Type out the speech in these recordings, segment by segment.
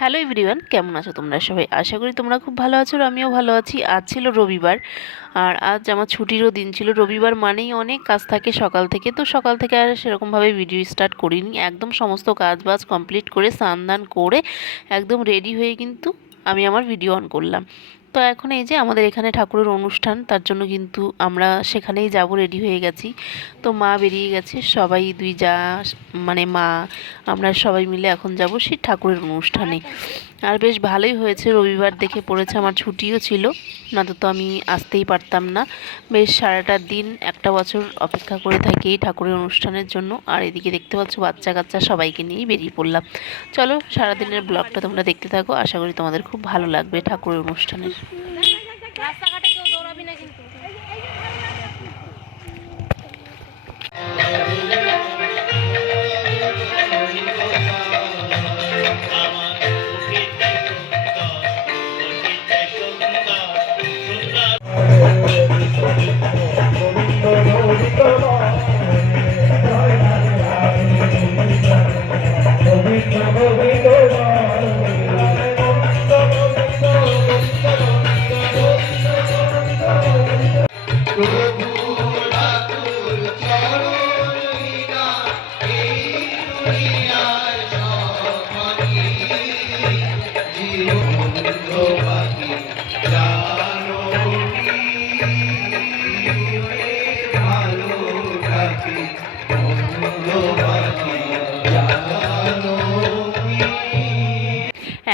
Hello everyone, কেমন আছো তোমরা সবাই? আশা করি তোমরা খুব ভালো আছো আর আমিও ভালো আছি। আজ ছিল রবিবার, আর আজ আমার ছুটিরও দিন ছিল। রবিবার মানেই অনেক কাজ থাকে সকাল থেকে, তো সকাল থেকে আর সেরকমভাবে ভিডিও স্টার্ট করিনি। একদম সমস্ত কাজ বাজ কমপ্লিট করে স্নান দান করে একদম রেডি হয়ে কিন্তু আমি আমার ভিডিও অন করলাম। তো এখন এই যে আমাদের এখানে ঠাকুরের অনুষ্ঠান, তার জন্য কিন্তু আমরা সেখানেই যাব, রেডি হয়ে গেছি। তো মা বেরিয়ে গেছে, সবাই দুই যা মানে মা আমরা সবাই মিলে এখন যাব সেই ঠাকুরের অনুষ্ঠানে। আর বেশ ভালোই হয়েছে, রবিবার দেখে পড়েছে, আমার ছুটিও ছিল, না তো আমি আসতেই পারতাম না। বেশ সারাটা দিন একটা বছর অপেক্ষা করে থাকি এই ঠাকুরের অনুষ্ঠানের জন্য। আর এদিকে দেখতে পাচ্ছ বাচ্চা কাচ্চা সবাইকে নিয়েই বেরিয়ে পড়লাম। চলো সারাদিনের ব্লগটা তোমরা দেখতে থাকো, আশা করি তোমাদের খুব ভালো লাগবে ঠাকুরের অনুষ্ঠানের। রাস্তাঘাটে কেউ দৌড়াবি না কিন্তু।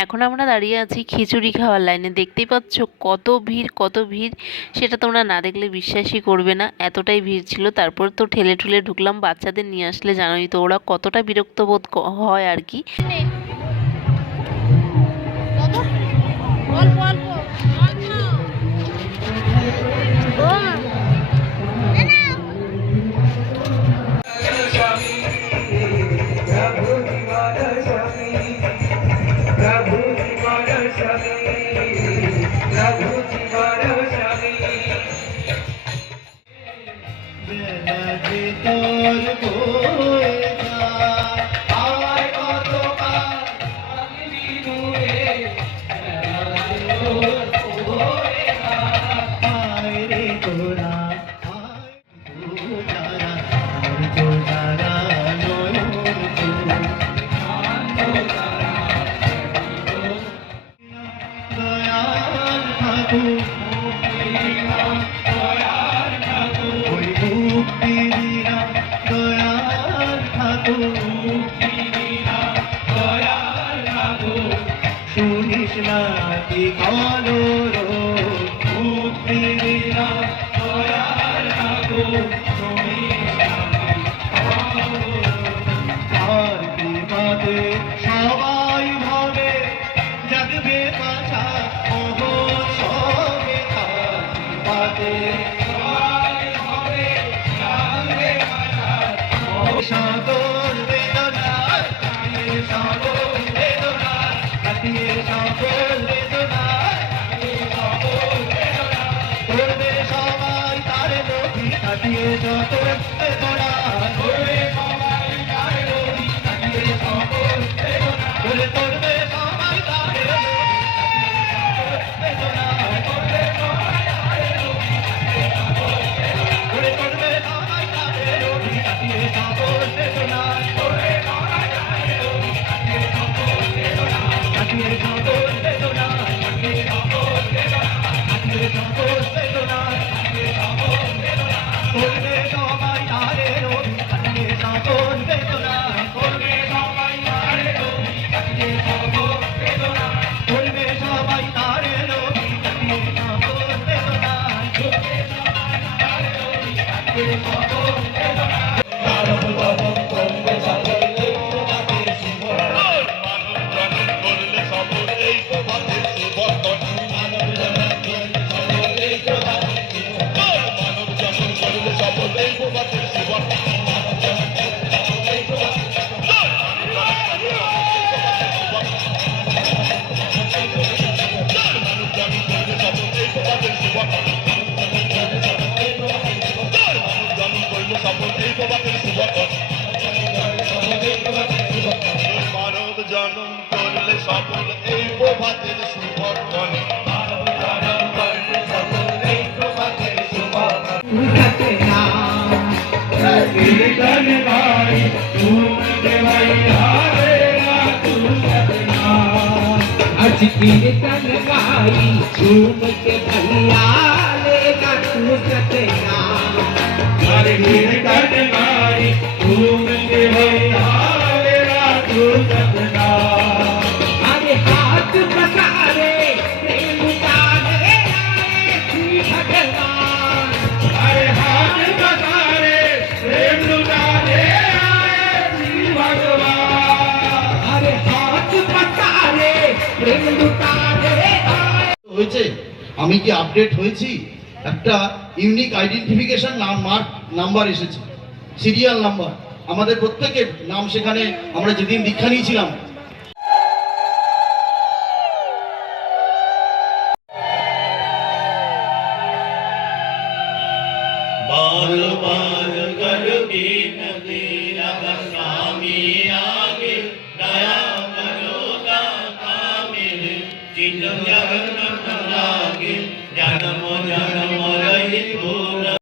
এখন আমরা দাঁড়িয়ে আছি খিচুড়ি খাওয়ার লাইনে। দেখতেই পাচ্ছ কত ভিড় কত ভিড়, সেটা তোমরা না দেখলে বিশ্বাসই করবে না, এতটাই ভিড় ছিল। তারপর তো ঠেলে ঠুলে ঢুকলাম, বাচ্চাদের নিয়ে আসলে জানোই তো ওরা কতটা বিরক্ত বোধ হয় আর কি। অল্প অল্প শুনিস না কি কলর মুক্তি দিলা দয়ার ঠাকুর শুনিস না আর কি বাদে সবাই ভাবে জাগবে পাছা মহোৎসবে থাকি বাদে সবাই ভাবে জাগবে পাছা সাগর বেদনা সাগর বেদনা সকল বেদনা করবে সবাই তার নদী কাটিয়ে যত বেদনা করবে সবাই তার নদী কাটিয়ে সকল বেদনা করে করবে সবাই তার বেদনা করবে সবাই তার নদী করে করবে সবাই তার নদী কাটিয়ে সকল বেদনা করে সবাই তার নদী কাটিয়ে সকল বেদনা কাটিয়ে সকল বেদনা কাটিয়ে সকল বেদনা কাটিয়ে সকল বেদনা কাটিয়ে সকল বেদনা করবে সবাই তারে রবি কাটিয়ে সকল বেদনা করবে সবাই তারে রবি কাটিয়ে সকল বেদনা করবে সবাই তারে রবি কাটিয়ে সকল বেদনা করবে সবাই তারে রবি কাটিয়ে সকল বেদনা মানব জন্ম করলে বর্ণে সকল এই প্রভাতের সুবর্ণে মানব জনম বর্ণে সকল এই প্রভাতের সুবর্ণে कीर्तन गाई तुमके भैया रे तू सतना आज कीर्तन गाई झूम के भैया लेगा तू सतना अरे कीर्तन गाई तुमके भैया रे तू सतना अरे हाथ पसारे प्रेम उतारे आए श्री भगवान अरे हाथ बसारे प्रेम लुटाने आए श्री भगवान अरे हाथ पसारे प्रेम उतारे आए হয়েছে আমি কি আপডেট হয়েছি একটা ইউনিক আইডেন্টিফিকেশন নাম্বার এসেছে সিরিয়াল নাম্বার আমাদের প্রত্যেকের নাম সেখানে আমরা যেদিন দীক্ষা নিয়েছিলাম बाल बाल कर की नदी लगा स्वामी आगे दया करो दाता मेरे चिन्ह जगत लागे जन्म जन्म रही